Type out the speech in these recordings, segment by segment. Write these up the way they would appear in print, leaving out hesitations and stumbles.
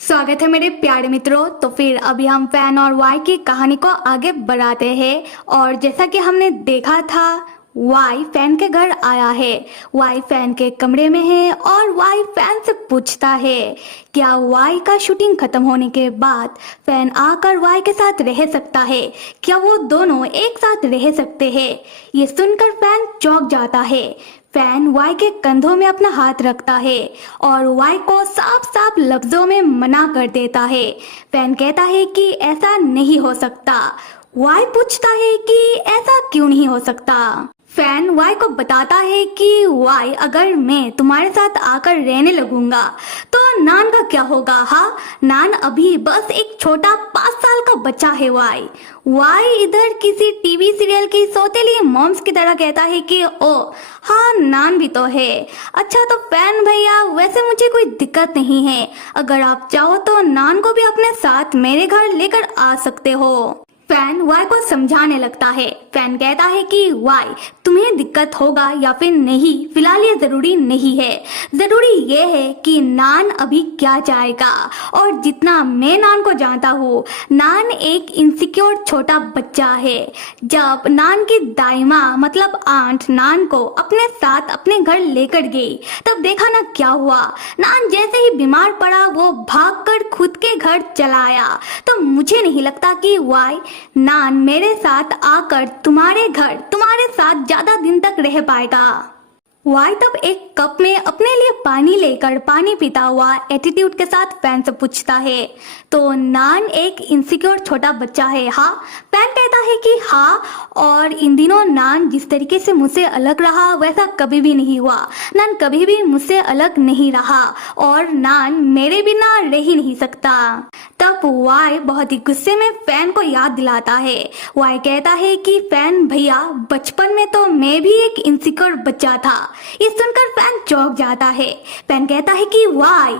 स्वागत है मेरे प्यारे मित्रों। तो फिर अभी हम फैन और वाई की कहानी को आगे बढ़ाते हैं। और जैसा कि हमने देखा था, वाई फैन के घर आया है। वाई फैन के कमरे में है और वाई फैन से पूछता है क्या वाई का शूटिंग खत्म होने के बाद फैन आकर वाई के साथ रह सकता है, क्या वो दोनों एक साथ रह सकते हैं। ये सुनकर फैन चौंक जाता है। फैन वाई के कंधों में अपना हाथ रखता है और वाई को साफ साफ लफ्जों में मना कर देता है। फैन कहता है कि ऐसा नहीं हो सकता। वाई पूछता है कि ऐसा क्यों नहीं हो सकता। फैन वाई को बताता है कि वाई, अगर मैं तुम्हारे साथ आकर रहने लगूंगा तो नान का क्या होगा। हाँ, नान अभी बस एक छोटा 5 साल का बच्चा है। वाई इधर किसी टीवी सीरियल की सौतेली मॉम्स की तरह कहता है कि ओ हाँ, नान भी तो है। अच्छा तो फैन भैया, वैसे मुझे कोई दिक्कत नहीं है, अगर आप चाहो तो नान को भी अपने साथ मेरे घर लेकर आ सकते हो। फैन वाई को समझाने लगता है। फैन कहता है कि वाई, तुम्हें दिक्कत होगा या फिर नहीं, फिलहाल ये जरूरी नहीं है। जरूरी ये है कि नान अभी क्या चाहेगा। और जितना मैं नान को जानता हूँ, नान एक इनसिक्योर छोटा बच्चा है। जब नान की दाइमा मतलब आंट नान को अपने साथ अपने घर लेकर गई, तब देखा ना क्या हुआ। नान जैसे ही बीमार पड़ा वो भागकर खुद के घर चला आया। तो मुझे नहीं लगता कि वाई, नान मेरे साथ आकर तुम्हारे घर तुम्हारे साथ ज्यादा दिन तक रह पाएगा। वाई तब एक कप में अपने लिए पानी लेकर पानी पीता हुआ एटीट्यूड के साथ फैन से पूछता है तो नान एक इनसिक्योर छोटा बच्चा है। हाँ, फैन कहता है कि हाँ, और इन दिनों नान जिस तरीके से मुझसे अलग रहा वैसा कभी भी नहीं हुआ। नान कभी भी मुझसे अलग नहीं रहा और नान मेरे बिना रह ही नहीं सकता। तब वाई बहुत ही गुस्से में फैन को याद दिलाता है। वाई कहता है कि फैन भैया, बचपन में तो मैं भी एक इनसिक्योर बच्चा था। ये सुनकर फैन चौंक जाता है। फैन कहता है कि वाई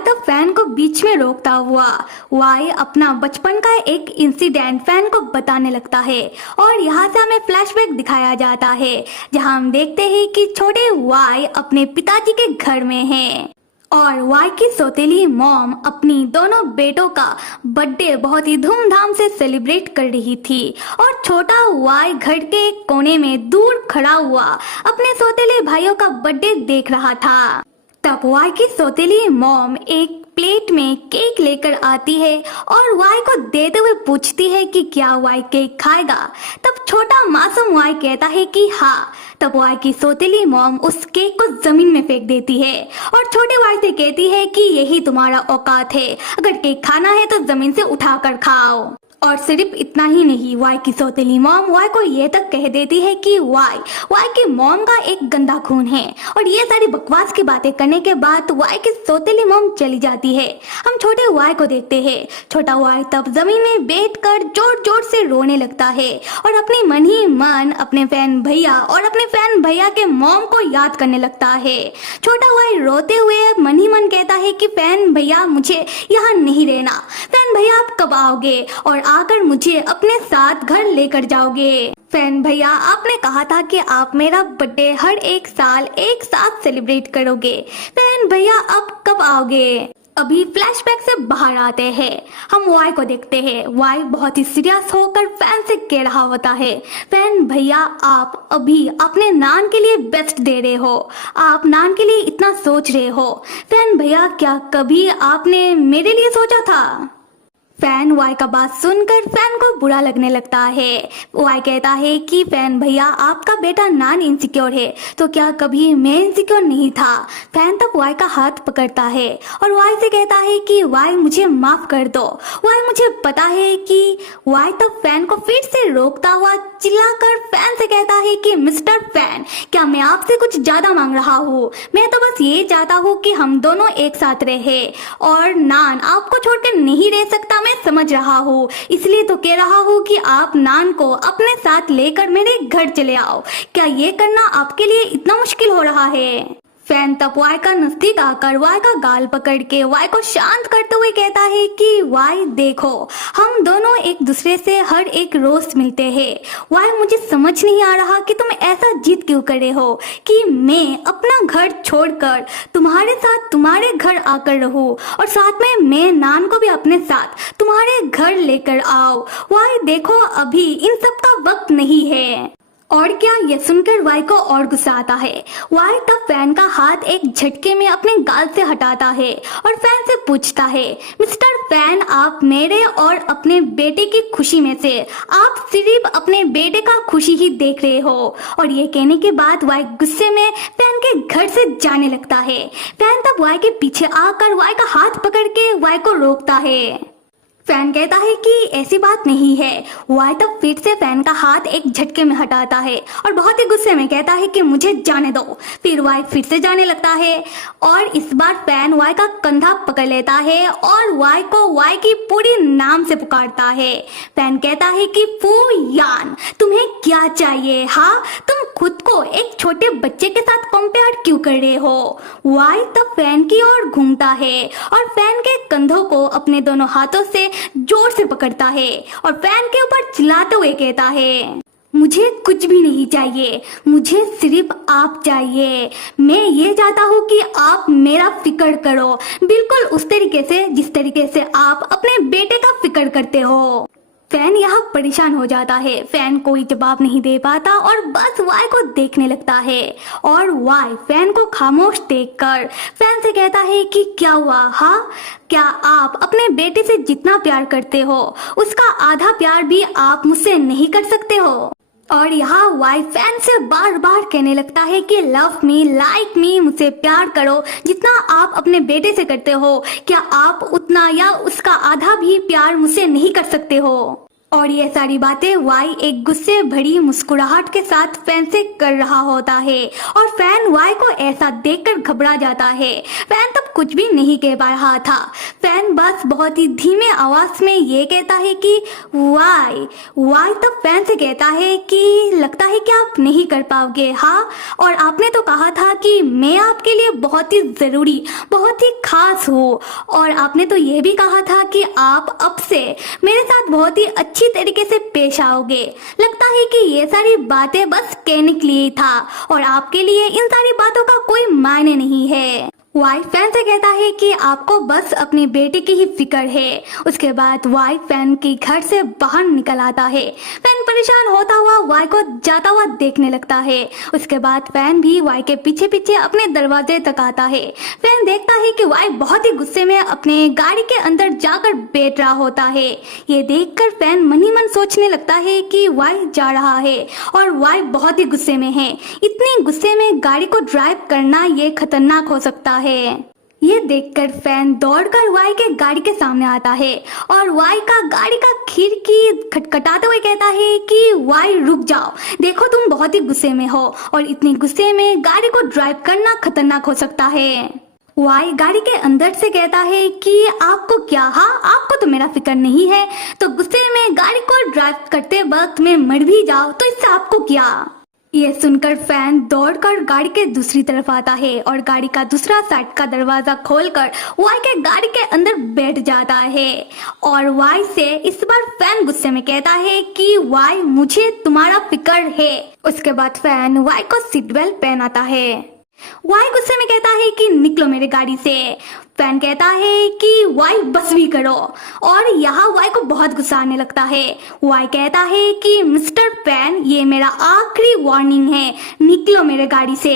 तब फैन को बीच में रोकता हुआ वाई अपना बचपन का एक इंसिडेंट फैन को बताने लगता है। और यहाँ से हमें फ्लैशबैक दिखाया जाता है जहाँ हम देखते हैं कि छोटे वाई अपने पिताजी के घर में हैं और वाई की सौतेली मॉम अपनी दोनों बेटों का बर्थडे बहुत ही धूमधाम से सेलिब्रेट कर रही थी। और छोटा वाई घर के एक कोने में दूर खड़ा हुआ अपने सौतेले भाइयों का बर्थडे देख रहा था। तब वाई की सौतेली मॉम एक प्लेट में केक लेकर आती है और वाई को देते हुए पूछती है कि क्या वाई केक खाएगा। तब छोटा मासूम वाई कहता है कि हाँ। तब वाई की सौतेली मॉम उस केक को जमीन में फेंक देती है और छोटे वाई से कहती है कि यही तुम्हारा औकात है, अगर केक खाना है तो जमीन से उठाकर खाओ। और सिर्फ इतना ही नहीं, वाई की सौतेली मॉम वाई को ये तक कह देती है कि वाई की मॉम का एक गंदा खून है। और ये सारी बकवास की बातें करने के बाद वाई की सौतेली मॉम चली जाती है। हम छोटे वाई को देखते हैं। छोटा वाई तब जमीन में बैठकर जोर जोर से रोने लगता है और अपने मन ही मन अपने फैन भैया और अपने फैन भैया के मॉम को याद करने लगता है। छोटा वाई रोते हुए मन ही मन कहता है कि फैन भैया, मुझे यहाँ नहीं रहना। फैन भैया, आप कब आओगे और आकर मुझे अपने साथ घर लेकर जाओगे। फैन भैया, आपने कहा था कि आप मेरा बर्थडे हर एक साल एक साथ सेलिब्रेट करोगे। फैन भैया, अब कब आओगे। अभी फ्लैशबैक से बाहर आते हैं। हम वाई को देखते हैं। वाई बहुत ही सीरियस होकर फैन से कह रहा होता है, फैन भैया, आप अभी अपने नान के लिए बेस्ट दे रहे हो, आप नान के लिए इतना सोच रहे हो। फैन भैया, क्या कभी आपने मेरे लिए सोचा था। फैन वाई का बात सुनकर फैन को बुरा लगने लगता है। वाई कहता है कि फैन भैया, आपका बेटा नान इनसिक्योर है, तो क्या कभी मैं इनसिक्योर नहीं था। फैन तब वाई का हाथ पकड़ता है और वाई से कहता है कि वाई, मुझे माफ कर दो। वाई, मुझे पता है कि वाई तब फैन को फिर से रोकता हुआ चिल्लाकर फैन से कहता है कि मिस्टर फैन, क्या मैं आपसे कुछ ज्यादा मांग रहा हूँ। मैं तो बस ये चाहता हूँ कि हम दोनों एक साथ रहे और नान आपको छोड़कर नहीं रह सकता। मैं समझ रहा हूँ, इसलिए तो कह रहा हूँ कि आप नान को अपने साथ लेकर मेरे घर चले आओ। क्या ये करना आपके लिए इतना मुश्किल हो रहा है। फैन तब वाई का नजदीक आकर वाई का गाल पकड़ के वाई को शांत करते हुए कहता है कि वाई देखो, हम दोनों एक दूसरे से हर एक रोज मिलते हैं। वाई मुझे समझ नहीं आ रहा कि तुम ऐसा जिद क्यों करे हो कि मैं अपना घर छोड़कर तुम्हारे साथ तुम्हारे घर आकर रहूं और साथ में मैं नान को भी अपने साथ तुम्हारे घर लेकर आओ। वाई देखो, अभी इन सब का वक्त नहीं है। और क्या, यह सुनकर वाई को और गुस्सा आता है। वाई तब फैन का हाथ एक झटके में अपने गाल से हटाता है और फैन से पूछता है, मिस्टर फैन, आप मेरे और अपने बेटे की खुशी में से आप सिर्फ अपने बेटे का खुशी ही देख रहे हो। और ये कहने के बाद वाई गुस्से में फैन के घर से जाने लगता है। फैन तब वाई के पीछे आकर वाई का हाथ पकड़ के वाई को रोकता है। फैन कहता है कि ऐसी बात नहीं है। वाई तब फिर से फैन का हाथ एक झटके में हटाता है और बहुत ही गुस्से में कहता है कि मुझे जाने दो। फिर वाई फिर से जाने लगता है और इस बार फैन वाई का कंधा पकड़ लेता है और वाई को वाई की पूरी नाम से पुकारता है। फैन कहता है कि फू यान, तुम्हें क्या चाहिए? हाँ, तुम खुद को एक छोटे बच्चे के साथ कंपेयर क्यों कर रहे हो? वाई तब फैन की ओर घूमता है और फैन के कंधों को अपने दोनों हाथों से जोर से पकड़ता है और फैन के ऊपर चिल्लाते हुए कहता है, मुझे कुछ भी नहीं चाहिए, मुझे सिर्फ आप चाहिए। मैं ये चाहता हूँ कि आप मेरा फिक्र करो, बिल्कुल उस तरीके से जिस तरीके से आप अपने बेटे का फिक्र करते हो। फैन यहाँ परेशान हो जाता है। फैन कोई जवाब नहीं दे पाता और बस वाई को देखने लगता है और वाई फैन को खामोश देखकर फैन से कहता है कि क्या हुआ? हाँ, क्या आप अपने बेटे से जितना प्यार करते हो उसका आधा प्यार भी आप मुझसे नहीं कर सकते हो? और यहाँ वाई फैन से बार बार कहने लगता है कि लव मी, लाइक मी, मुझसे प्यार करो जितना आप अपने बेटे से करते हो। क्या आप उतना या उसका आधा भी प्यार मुझसे नहीं कर सकते हो? और ये सारी बातें वाई एक गुस्से भरी मुस्कुराहट के साथ फैन से कर रहा होता है और फैन वाई को ऐसा देखकर घबरा जाता है। फैन तब कुछ भी नहीं कह पा रहा था। फैन बस बहुत ही धीमे आवाज में ये कहता है कि वाई। वाई तब फैन से कहता है कि लगता है कि आप नहीं कर पाओगे। हाँ, और आपने तो कहा था कि मैं आपके लिए बहुत ही जरूरी, बहुत ही खास हूँ, और आपने तो ये भी कहा था कि आप अब से मेरे साथ बहुत ही अच्छी तरीके से पेश आओगे। लगता है कि ये सारी बातें बस कहने के लिए था और आपके लिए इन सारी बातों का कोई मायने नहीं है। वाई फैन से कहता है कि आपको बस अपनी बेटी की ही फिक्र है। उसके बाद वाई फैन के घर से बाहर निकल आता है। फैन परेशान होता हुआ वाई को जाता हुआ देखने लगता है। उसके बाद फैन भी वाई के पीछे पीछे अपने दरवाजे तक आता है। फैन देखता है कि वाई बहुत ही गुस्से में अपने गाड़ी के अंदर जाकर बैठ रहा होता है। ये देखकर फैन मन ही मन सोचने लगता है कि वाई जा रहा है और वाई बहुत ही गुस्से में है। इतने गुस्से में गाड़ी को ड्राइव करना ये खतरनाक हो सकता है। ये देखकर फैन दौड़कर वाई के गाड़ी के सामने आता है और वाई का गाड़ी का खिड़की खटखटाते हुए कहता है कि वाई रुक जाओ, देखो तुम बहुत ही गुस्से में हो और इतने गुस्से में गाड़ी को ड्राइव करना खतरनाक हो सकता है। वाई गाड़ी के अंदर से कहता है कि आपको क्या? हाँ, आपको तो मेरा फिक्र नहीं है, तो गुस्से में गाड़ी को ड्राइव करते वक्त मैं मर भी जाऊं तो इससे आपको क्या? ये सुनकर फैन दौड़कर गाड़ी के दूसरी तरफ आता है और गाड़ी का दूसरा साइड का दरवाजा खोलकर वाई के गाड़ी के अंदर बैठ जाता है। और वाई से इस बार फैन गुस्से में कहता है कि वाई, मुझे तुम्हारा फिक्र है। उसके बाद फैन वाई को सीट बेल्ट पहनाता है। वाई गुस्से में कहता है कि निकलो मेरे गाड़ी से। फैन कहता है कि वाई बस भी करो, और यहाँ वाई को बहुत गुस्सा आने लगता है। वाई कहता है कि मिस्टर फैन, ये मेरा आखिरी वार्निंग है, निकलो मेरे गाड़ी से।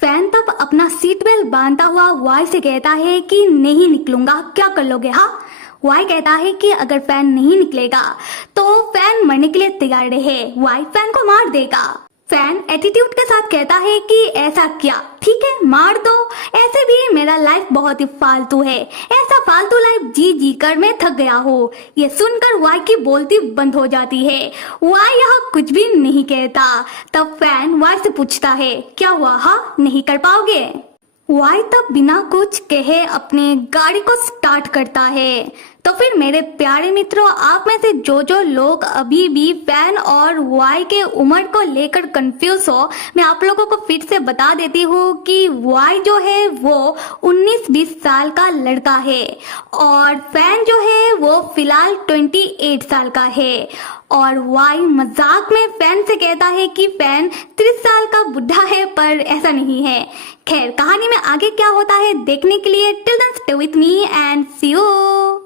फैन तब अपना सीट बेल्ट बांधता हुआ वाई से कहता है कि नहीं निकलूंगा, क्या कर लोगे? हाँ। वाई कहता है कि अगर फैन नहीं निकलेगा तो फैन मरने के लिए तैयार रहे, वाई फैन को मार देगा। फैन एटीट्यूड के साथ कहता है कि ऐसा क्या, ठीक है मार दो, ऐसे भी मेरा लाइफ बहुत ही फालतू है, ऐसा फालतू लाइफ जी जी कर मैं थक गया हूँ। ये सुनकर वाई की बोलती बंद हो जाती है। वाई यहाँ कुछ भी नहीं कहता। तब फैन वाई से पूछता है क्या हुआ? हाँ, नहीं कर पाओगे? वाई तब बिना कुछ कहे अपने गाड़ी को स्टार्ट करता है। तो फिर मेरे प्यारे मित्रों, आप में से जो लोग अभी भी फैन और वाई के उम्र को लेकर कंफ्यूज हो, मैं आप लोगों को फिर से बता देती हूँ कि वाई जो है वो 19-20 साल का लड़का है और फैन जो है वो फिलहाल 28 साल का है। और वाई मजाक में फैन से कहता है कि फैन 30 साल का बुढ़ा है, पर ऐसा नहीं है। खैर, कहानी में आगे क्या होता है देखने के लिए till then stay with me and see you.